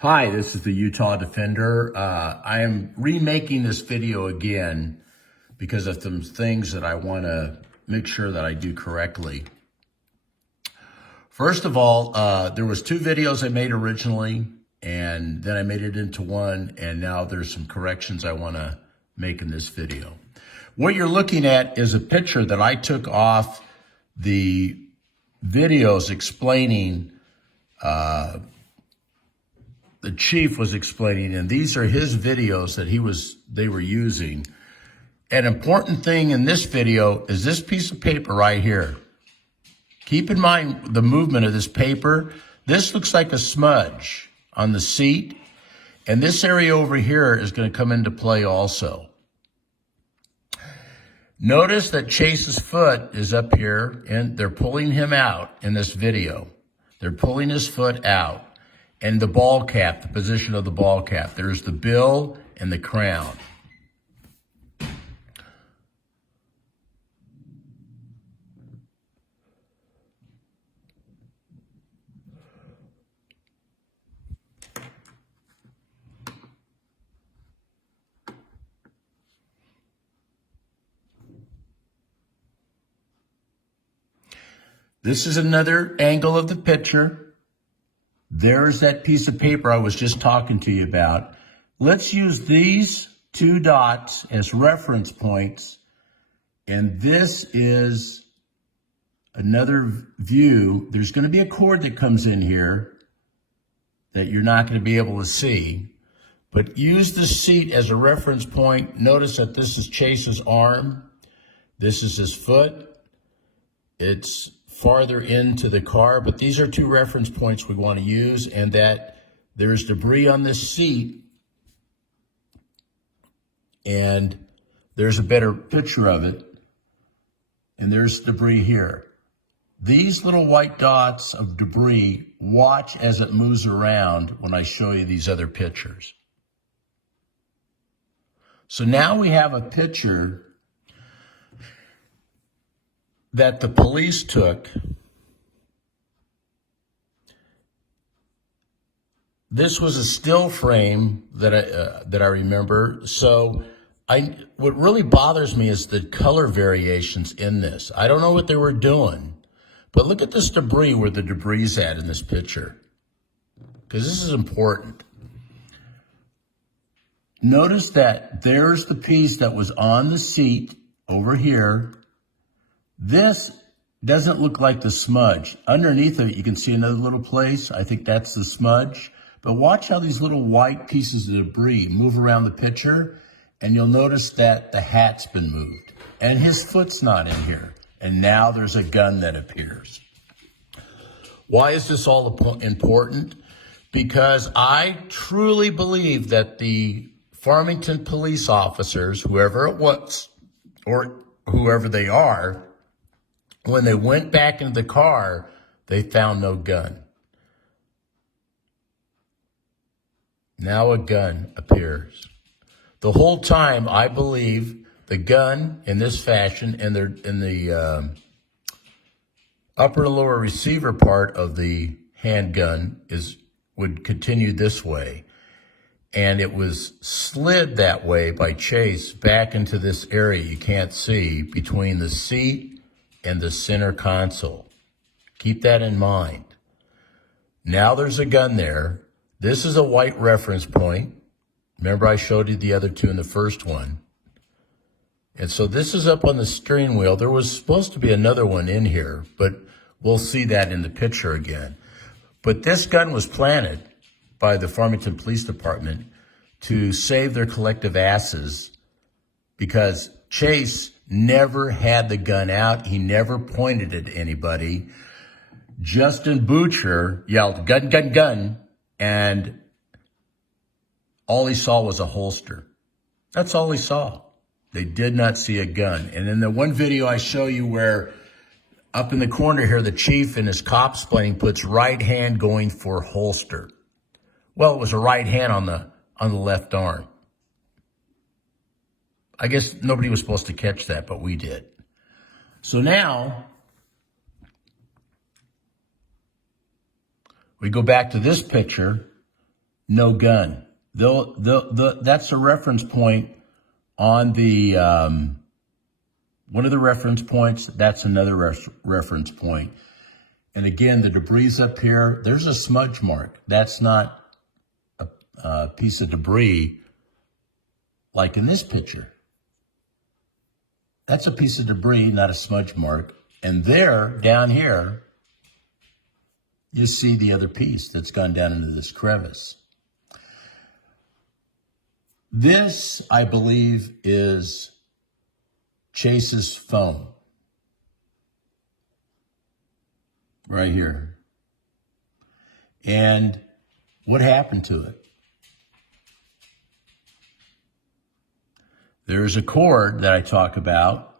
Hi, this is the Utah Defender. I am remaking this video again because of some things that I want to make sure that I do correctly. First of all, there was two videos I made originally, and then I made it into one, and now there's some corrections I want to make in this video. What you're looking at is a picture that I took off the videos explaining the chief was explaining, and these are his videos that they were using. An important thing in this video is this piece of paper right here. Keep in mind the movement of this paper. This looks like a smudge on the seat, and this area over here is going to come into play also. Notice that Chase's foot is up here, and they're pulling him out in this video. They're pulling his foot out. And the ball cap, the position of the ball cap. There's the bill and the crown. This is another angle of the picture. There's that piece of paper I was just talking to you about. Let's use these two dots as reference points. And this is another view. There's going to be a cord that comes in here that you're not going to be able to see. But use the seat as a reference point. Notice that this is Chase's arm. This is his foot. It's farther into the car, but these are two reference points we want to use, and that there's debris on this seat, and there's a better picture of it, and there's debris here. These little white dots of debris, watch as it moves around when I show you these other pictures. So now we have a picture that the police took. This was a still frame that I remember. So what really bothers me is the color variations in this. I don't know what they were doing, but look at this debris, where the debris is at in this picture, because this is important. Notice that there's the piece that was on the seat over here. This doesn't look like the smudge. Underneath of it, you can see another little place. I think that's the smudge. But watch how these little white pieces of debris move around the picture, and you'll notice that the hat's been moved, and his foot's not in here. And now there's a gun that appears. Why is this all important? Because I truly believe that the Farmington police officers, whoever it was, or whoever they are, when they went back into the car, they found no gun. Now a gun appears. The whole time, I believe the gun in this fashion, and in the upper and lower receiver part of the handgun would continue this way. And it was slid that way by Chase back into this area you can't see between the seat and the center console. Keep that in mind. Now there's a gun there. This is a white reference point. Remember, I showed you the other two in the first one. And so this is up on the steering wheel. There was supposed to be another one in here, but we'll see that in the picture again. But this gun was planted by the Farmington Police Department to save their collective asses, because Chase never had the gun out. He never pointed it at anybody. Justin Butcher yelled, "Gun, gun, gun," and all he saw was a holster. That's all he saw. They did not see a gun. And in the one video I show you where up in the corner here, the chief in his cop explaining puts right hand going for holster. Well, it was a right hand on the left arm. I guess nobody was supposed to catch that, but we did. So now we go back to this picture. no gun. That's a reference point on the, one of the reference points. That's another reference point. And again, the debris up here, there's a smudge mark. That's not a piece of debris like in this picture. That's a piece of debris, not a smudge mark. And there, down here, you see the other piece that's gone down into this crevice. This, I believe, is Chase's phone. Right here. And what happened to it? There's a cord that I talk about,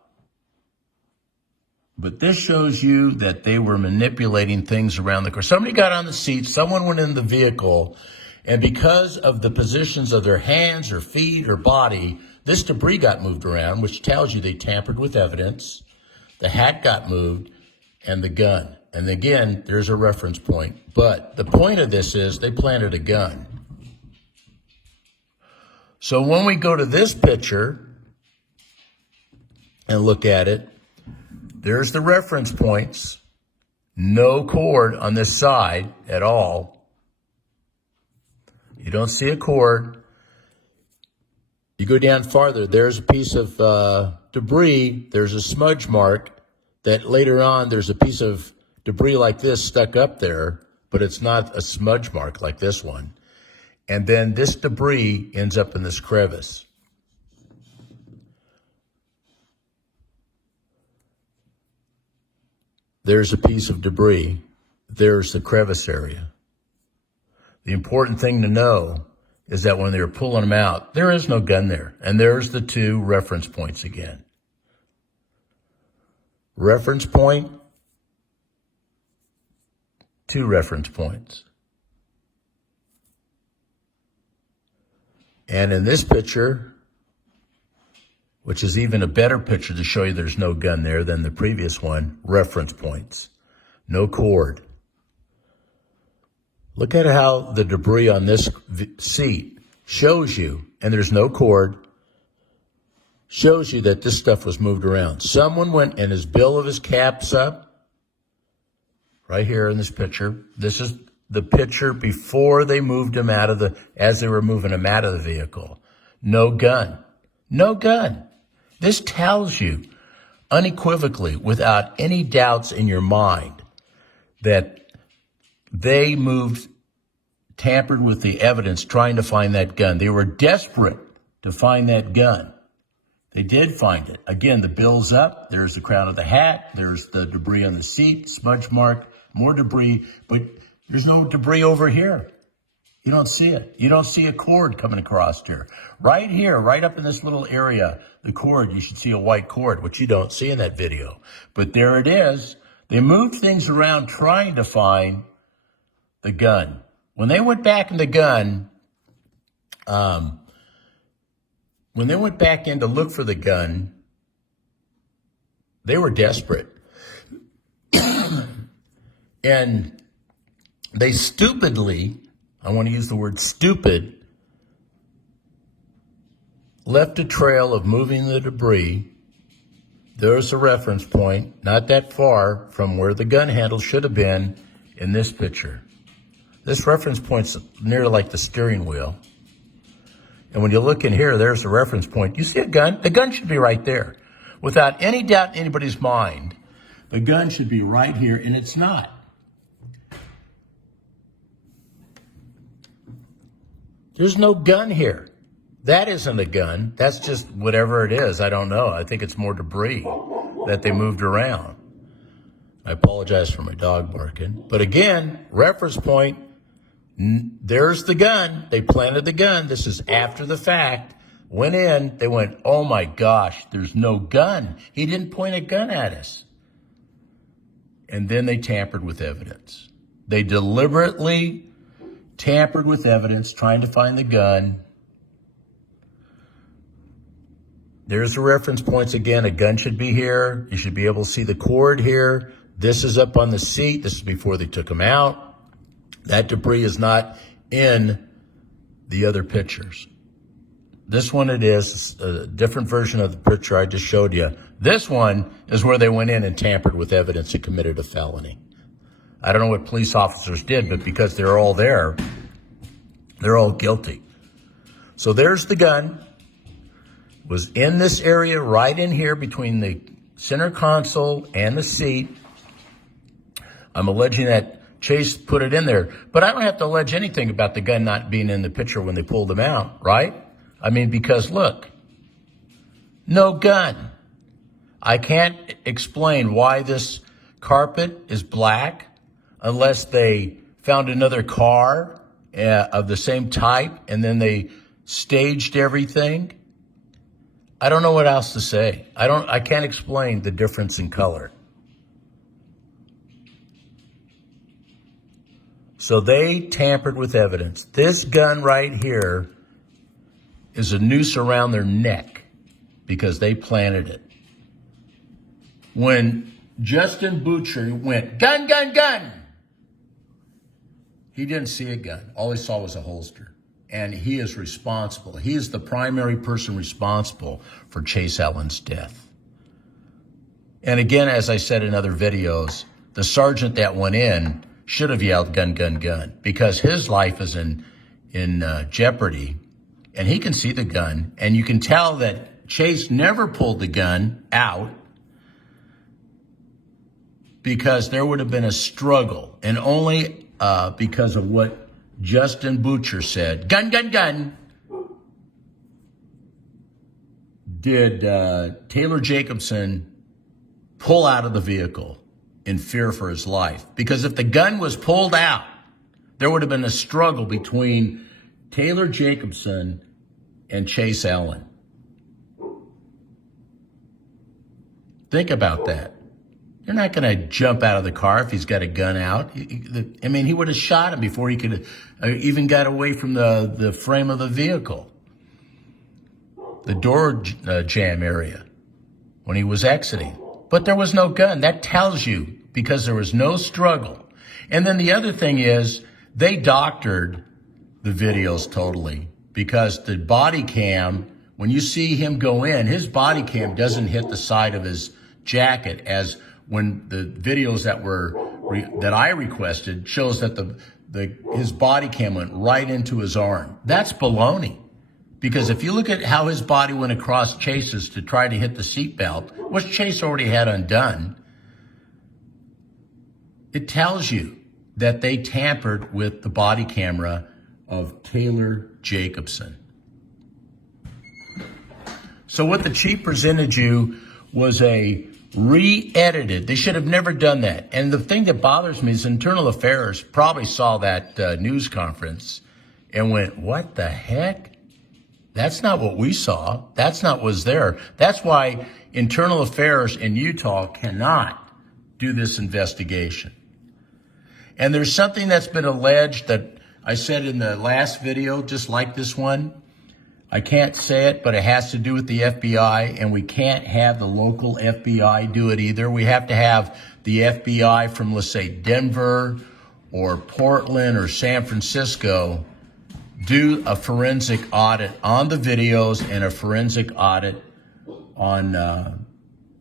but this shows you that they were manipulating things around the car. Somebody got on the seat, someone went in the vehicle, and because of the positions of their hands or feet or body, this debris got moved around, which tells you they tampered with evidence. The hat got moved, and the gun. And again, there's a reference point. But the point of this is they planted a gun. So when we go to this picture and look at it, there's the reference points. No cord on this side at all. You don't see a cord. You go down farther, there's a piece of debris. There's a smudge mark that later on there's a piece of debris like this stuck up there, but it's not a smudge mark like this one. And then this debris ends up in this crevice. There's a piece of debris. There's the crevice area. The important thing to know is that when they were pulling them out, there is no gun there. And there's the two reference points again. Reference point, two reference points. And in this picture, which is even a better picture to show you there's no gun there than the previous one, reference points, no cord. Look at how the debris on this seat shows you, and there's no cord, shows you that this stuff was moved around. Someone went and his bill of his cap's up, right here in this picture. This is the picture before they moved him out of as they were moving him out of the vehicle. No gun. No gun. This tells you unequivocally, without any doubts in your mind, that they tampered with the evidence trying to find that gun. They were desperate to find that gun. They did find it. Again, the bill's up. There's the crown of the hat. There's the debris on the seat, smudge mark, more debris, but there's no debris over here. You don't see it. You don't see a cord coming across here. Right here, right up in this little area, the cord, you should see a white cord, which you don't see in that video. But there it is. They moved things around trying to find the gun. When they went back in the gun, when they went back in to look for the gun, they were desperate. And they stupidly, I want to use the word stupid, left a trail of moving the debris. There's a reference point, not that far from where the gun handle should have been in this picture. This reference point's near like the steering wheel. And when you look in here, there's a reference point. You see a gun? The gun should be right there. Without any doubt in anybody's mind, the gun should be right here, and it's not. There's no gun here. That isn't a gun. That's just whatever it is. I don't know. I think it's more debris that they moved around. I apologize for my dog barking. But again, reference point, there's the gun. They planted the gun. This is after the fact. Went in. They went, oh my gosh, there's no gun. He didn't point a gun at us. And then they tampered with evidence. They deliberately tampered with evidence, trying to find the gun. There's the reference points again. A gun should be here. You should be able to see the cord here. This is up on the seat. This is before they took him out. That debris is not in the other pictures. This one it is a different version of the picture I just showed you. This one is where they went in and tampered with evidence and committed a felony. I don't know what police officers did, but because they're all there, they're all guilty. So there's the gun. Was in this area right in here between the center console and the seat. I'm alleging that Chase put it in there, but I don't have to allege anything about the gun not being in the picture when they pulled him out, right? I mean, because look, no gun. I can't explain why this carpet is black unless they found another car of the same type and then they staged everything. I don't know what else to say. I can't explain the difference in color. So they tampered with evidence. This gun right here is a noose around their neck because they planted it. When Justin Butcher went, gun, gun, gun, he didn't see a gun. All he saw was a holster. And he is responsible. He is the primary person responsible for Chase Allen's death. And again, as I said in other videos, the sergeant that went in should have yelled gun, gun, gun, because his life is in jeopardy. And he can see the gun. And you can tell that Chase never pulled the gun out because there would have been a struggle. And only because of what Justin Butcher said, gun, gun, gun, did Taylor Jacobson pull out of the vehicle in fear for his life. Because if the gun was pulled out, there would have been a struggle between Taylor Jacobson and Chase Allen. Think about that. You're not going to jump out of the car if he's got a gun out. I mean, he would have shot him before he could even got away from the frame of the vehicle. The door jam area when he was exiting. But there was no gun. That tells you because there was no struggle. And then the other thing is they doctored the videos totally because the body cam, when you see him go in, his body cam doesn't hit the side of his jacket as when the videos that I requested shows that his body cam went right into his arm. That's baloney. Because if you look at how his body went across Chase's to try to hit the seatbelt, which Chase already had undone, it tells you that they tampered with the body camera of Taylor Jacobson. So what the chief presented you was a re-edited. They should have never done that. And the thing that bothers me is Internal Affairs probably saw that news conference and went, what the heck? That's not what we saw. That's not what was there. That's why Internal Affairs in Utah cannot do this investigation. And there's something that's been alleged that I said in the last video, just like this one. I can't say it, but it has to do with the FBI, and we can't have the local FBI do it either. We have to have the FBI from, let's say, Denver or Portland or San Francisco do a forensic audit on the videos and a forensic audit on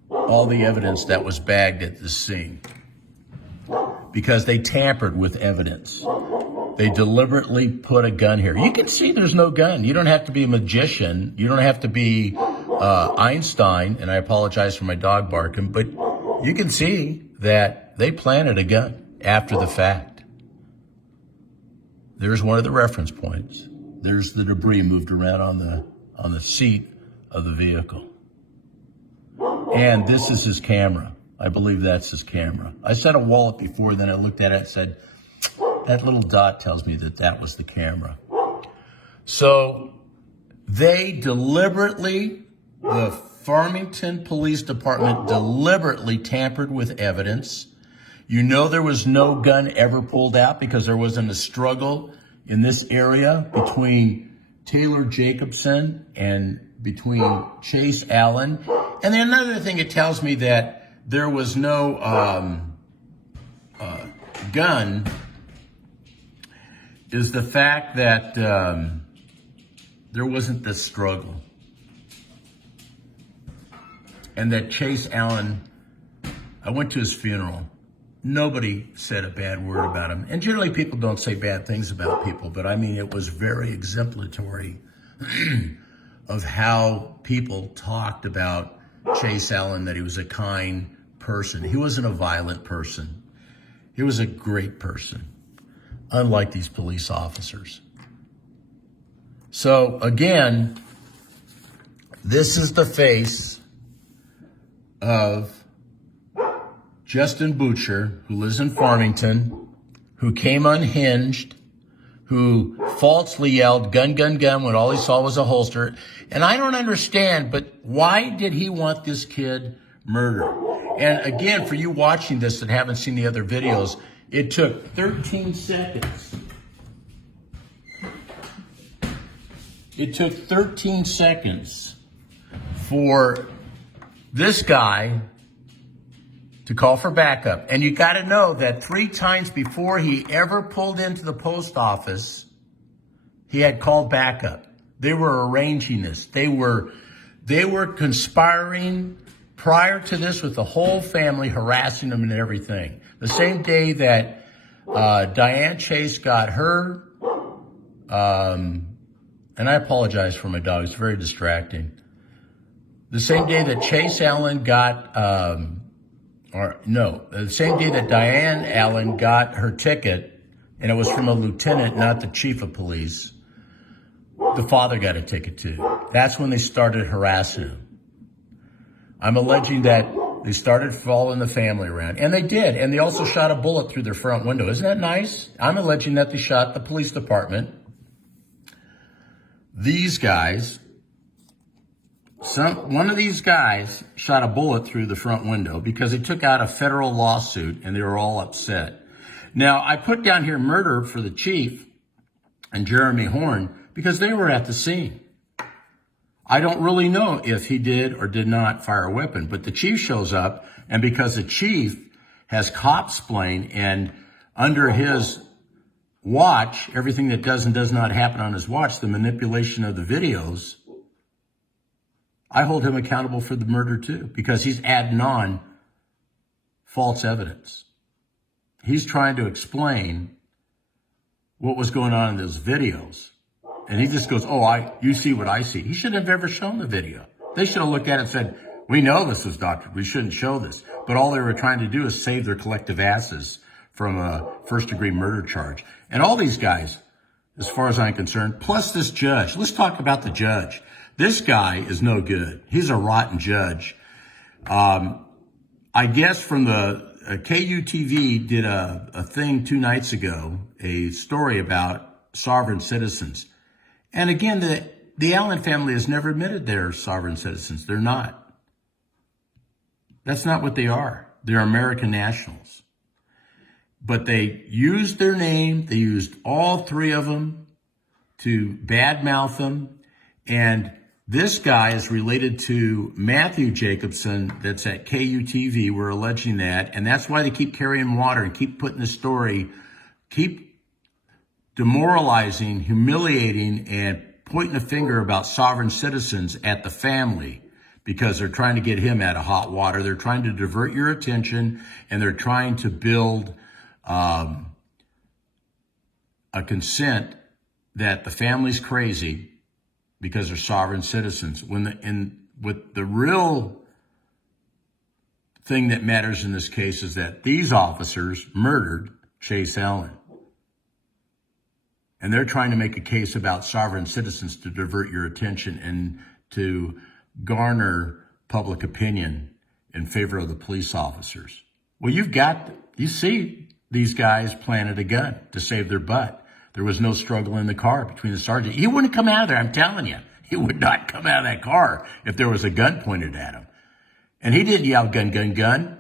all the evidence that was bagged at the scene. Because they tampered with evidence. They deliberately put a gun here. You can see there's no gun. You don't have to be a magician. You don't have to be Einstein, and I apologize for my dog barking, but you can see that they planted a gun after the fact. There's one of the reference points. There's the debris moved around on the seat of the vehicle. And this is his camera. I believe that's his camera. I said a wallet before, then I looked at it and said, that little dot tells me that that was the camera. So they deliberately, the Farmington Police Department deliberately tampered with evidence. You know there was no gun ever pulled out because there wasn't a struggle in this area between Taylor Jacobson and between Chase Allen. And then another thing, it tells me that there was no gun is the fact that there wasn't this struggle. And that Chase Allen, I went to his funeral. Nobody said a bad word about him. And generally people don't say bad things about people, but I mean, it was very exemplary of how people talked about Chase Allen, that he was a kind person. He wasn't a violent person. He was a great person, unlike these police officers. So again, this is the face of Justin Butcher, who lives in Farmington, who came unhinged, who falsely yelled, gun, gun, gun, when all he saw was a holster. And I don't understand, but why did he want this kid murdered? And again, for you watching this that haven't seen the other videos, it took 13 seconds. It took 13 seconds for this guy to call for backup. And you got to know that 3 times before he ever pulled into the post office, he had called backup. They were arranging this. They were conspiring prior to this with the whole family, harassing them and everything. The same day that Diane Chase got her, and I apologize for my dog, it's very distracting. The same day that Chase Allen got, the same day that Diane Allen got her ticket, and it was from a lieutenant, not the chief of police, the father got a ticket too. That's when they started harassing him. I'm alleging that they started following the family around, and they did, and they also shot a bullet through their front window. Isn't that nice? I'm alleging that they shot the police department. These guys, one of these guys shot a bullet through the front window because they took out a federal lawsuit and they were all upset. Now, I put down here murder for the chief and Jeremy Horn because they were at the scene. I don't really know if he did or did not fire a weapon, but the chief shows up, and because the chief has cop-splain and under his watch, everything that does and does not happen on his watch, the manipulation of the videos, I hold him accountable for the murder too, because he's adding on false evidence. He's trying to explain what was going on in those videos. And he just goes, you see what I see. He shouldn't have ever shown the video. They should have looked at it and said, we know this was doctored. We shouldn't show this. But all they were trying to do is save their collective asses from a first-degree murder charge. And all these guys, as far as I'm concerned, plus this judge. Let's talk about the judge. This guy is no good. He's a rotten judge. I guess from the KUTV did a thing 2 nights ago, a story about sovereign citizens. And again, the Allen family has never admitted they're sovereign citizens. They're not. That's not what they are. They're American nationals. But they used their name. They used all 3 of them to badmouth them. And this guy is related to Matthew Jacobson that's at KUTV. We're alleging that. And that's why they keep carrying water and keep putting the story, keep demoralizing, humiliating, and pointing a finger about sovereign citizens at the family because they're trying to get him out of hot water. They're trying to divert your attention, and they're trying to build a consent that the family's crazy because they're sovereign citizens. With the real thing that matters in this case is that these officers murdered Chase Allen. And they're trying to make a case about sovereign citizens to divert your attention and to garner public opinion in favor of the police officers. Well, you see these guys planted a gun to save their butt. There was no struggle in the car between the sergeant. He wouldn't come out of there, I'm telling you. He would not come out of that car if there was a gun pointed at him. And he didn't yell, gun, gun, gun.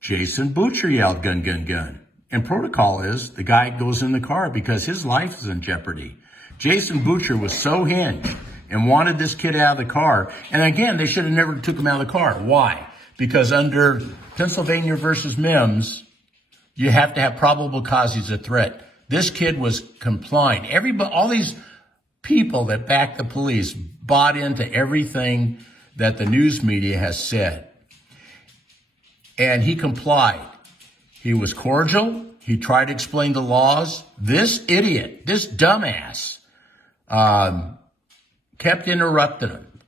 Jason Butcher yelled, gun, gun, gun. And protocol is the guy goes in the car because his life is in jeopardy. Jason Butcher was so hinged and wanted this kid out of the car. And again, they should have never took him out of the car. Why? Because under Pennsylvania versus Mims, you have to have probable cause he's a threat. This kid was complying. All these people that back the police bought into everything that the news media has said. And he complied. He was cordial. He tried to explain the laws. This idiot, this dumbass, kept interrupting him.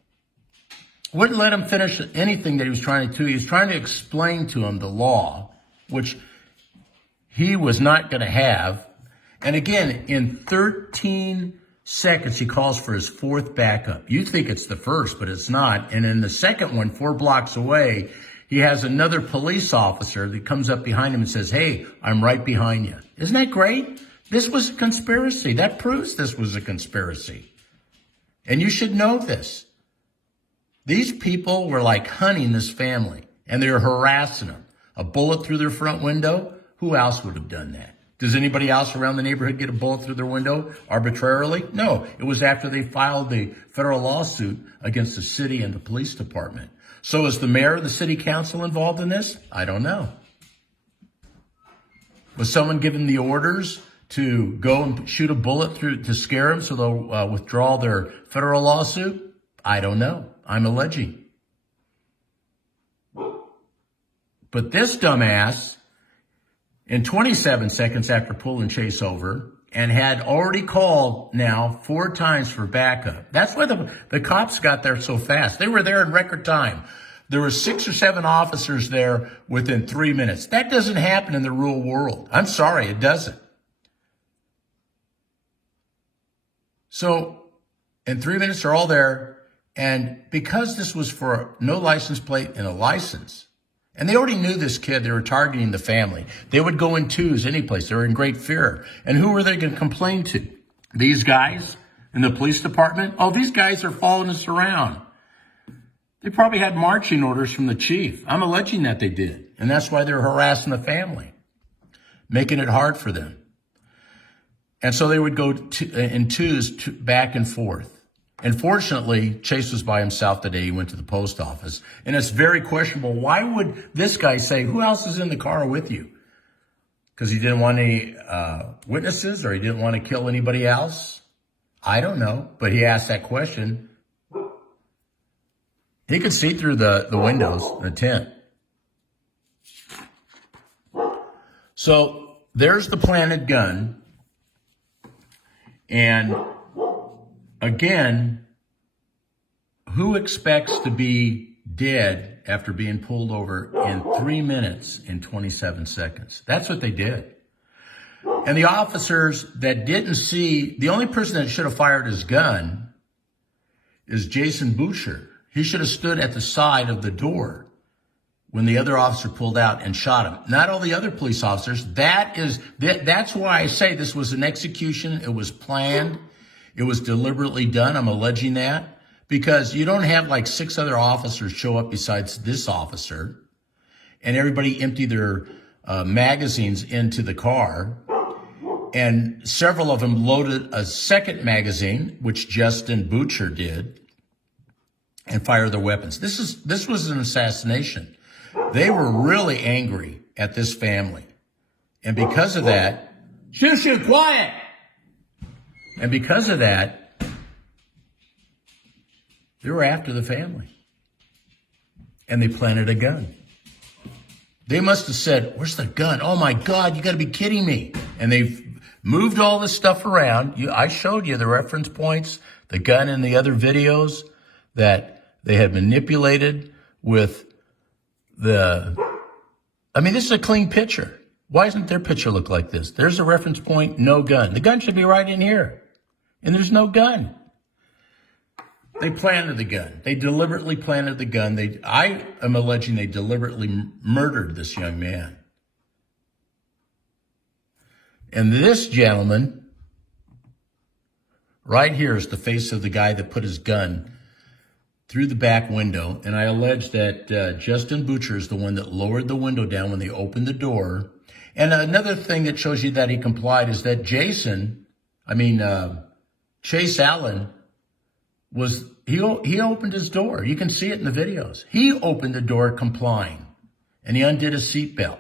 Wouldn't let him finish anything that he was trying to do. He was trying to explain to him the law, which he was not going to have. And again, in 13 seconds, he calls for his fourth backup. You think it's the first, but it's not. And in the second one, 4 blocks away, he has another police officer that comes up behind him and says, hey, I'm right behind you. Isn't that great? This was a conspiracy. That proves this was a conspiracy. And you should know this. These people were like hunting this family, and they were harassing them. A bullet through their front window? Who else would have done that? Does anybody else around the neighborhood get a bullet through their window arbitrarily? No, it was after they filed the federal lawsuit against the city and the police department. So is the mayor or the city council involved in this? I don't know. Was someone given the orders to go and shoot a bullet through to scare them so they'll withdraw their federal lawsuit? I don't know. I'm alleging. But this dumbass, in 27 seconds after pulling Chase over, and had already called now 4 times for backup. That's why the cops got there so fast. They were there in record time. There were 6 or 7 officers there within 3 minutes. That doesn't happen in the real world. I'm sorry, it doesn't. So in 3 minutes, they're all there. And because this was for no license plate and a license, and they already knew this kid, they were targeting the family. They would go in twos any place. They were in great fear. And who were they going to complain to? These guys in the police department? Oh, these guys are following us around. They probably had marching orders from the chief. I'm alleging that they did. And that's why they're harassing the family, making it hard for them. And so they would go in twos back and forth. And fortunately, Chase was by himself the day he went to the post office. And it's very questionable. Why would this guy say, who else is in the car with you? Because he didn't want any witnesses, or he didn't want to kill anybody else? I don't know. But he asked that question. He could see through the windows in the tent. So there's the planted gun. And again, who expects to be dead after being pulled over in 3 minutes and 27 seconds? That's what they did. And the officers that didn't see, the only person that should have fired his gun is Jason Boucher. He should have stood at the side of the door when the other officer pulled out and shot him. Not all the other police officers. That's why I say this was an execution. It was planned. It was deliberately done. I'm alleging that because you don't have like 6 other officers show up besides this officer, and everybody empty their magazines into the car, and several of them loaded a second magazine, which Justin Butcher did, and fired their weapons. This was an assassination. They were really angry at this family, and because of that, shoot, quiet. And because of that, they were after the family. And they planted a gun. They must have said, where's the gun? Oh my God, you gotta be kidding me. And they've moved all this stuff around. I showed you the reference points, the gun in the other videos that they had manipulated with this is a clean picture. Why doesn't their picture look like this? There's a reference point, no gun. The gun should be right in here. And there's no gun. They planted the gun. They deliberately planted the gun. I am alleging they deliberately murdered this young man. And this gentleman right here is the face of the guy that put his gun through the back window. And I allege that Justin Butcher is the one that lowered the window down when they opened the door. And another thing that shows you that he complied is that Chase Allen he opened his door. You can see it in the videos. He opened the door complying, and he undid his seatbelt.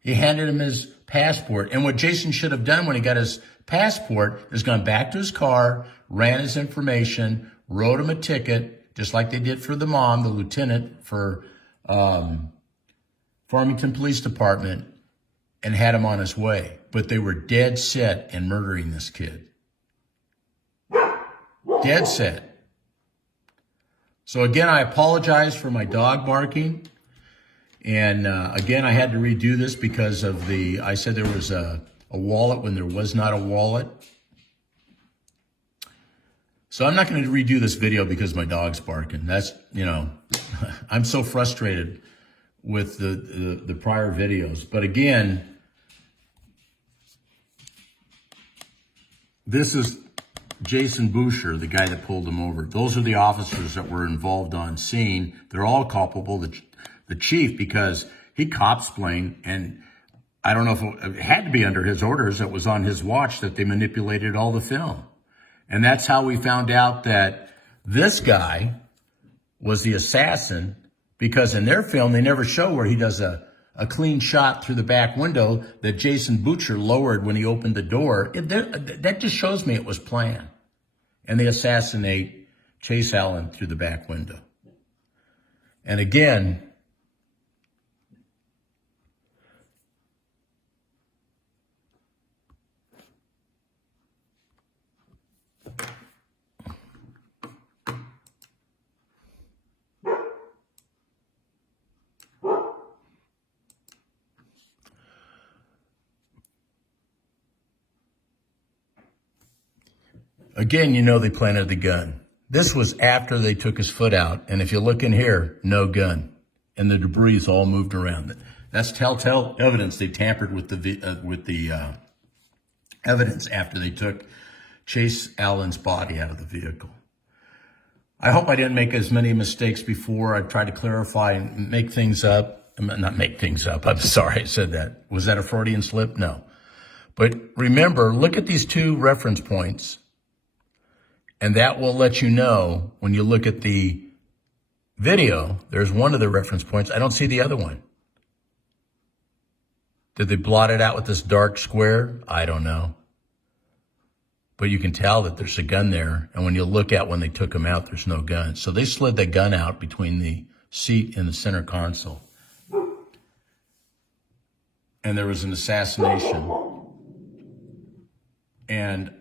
He handed him his passport. And what Jason should have done when he got his passport is gone back to his car, ran his information, wrote him a ticket, just like they did for the mom, the lieutenant for Farmington Police Department, and had him on his way. But they were dead set in murdering this kid. Dead set. So again, I apologize for my dog barking. And again, I had to redo this because of I said there was a wallet when there was not a wallet. So I'm not going to redo this video because my dog's barking. That's, I'm so frustrated with the prior videos. But again, this is Jason Boucher, the guy that pulled him over. Those are the officers that were involved on scene. They're all culpable. The chief, because he cop-splained, and I don't know if it had to be under his orders, that was on his watch, that they manipulated all the film. And that's how we found out that this guy was the assassin, because in their film, they never show where he does a clean shot through the back window that Jason Boucher lowered when he opened the door. That just shows me it was planned. And they assassinate Chase Allen through the back window. And again, they planted the gun. This was after they took his foot out. And if you look in here, no gun. And the debris is all moved around. That's telltale evidence they tampered with the evidence after they took Chase Allen's body out of the vehicle. I hope I didn't make as many mistakes before. I tried to clarify and make things up. Not make things up. I'm sorry I said that. Was that a Freudian slip? No. But remember, look at these two reference points. And that will let you know when you look at the video, there's one of the reference points. I don't see the other one. Did they blot it out with this dark square? I don't know. But you can tell that there's a gun there. And when you look at when they took him out, there's no gun. So they slid the gun out between the seat and the center console. And there was an assassination. And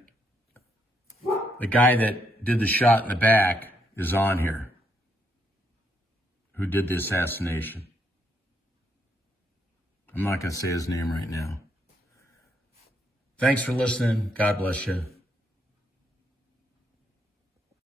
the guy that did the shot in the back is on here, who did the assassination. I'm not going to say his name right now. Thanks for listening. God bless you.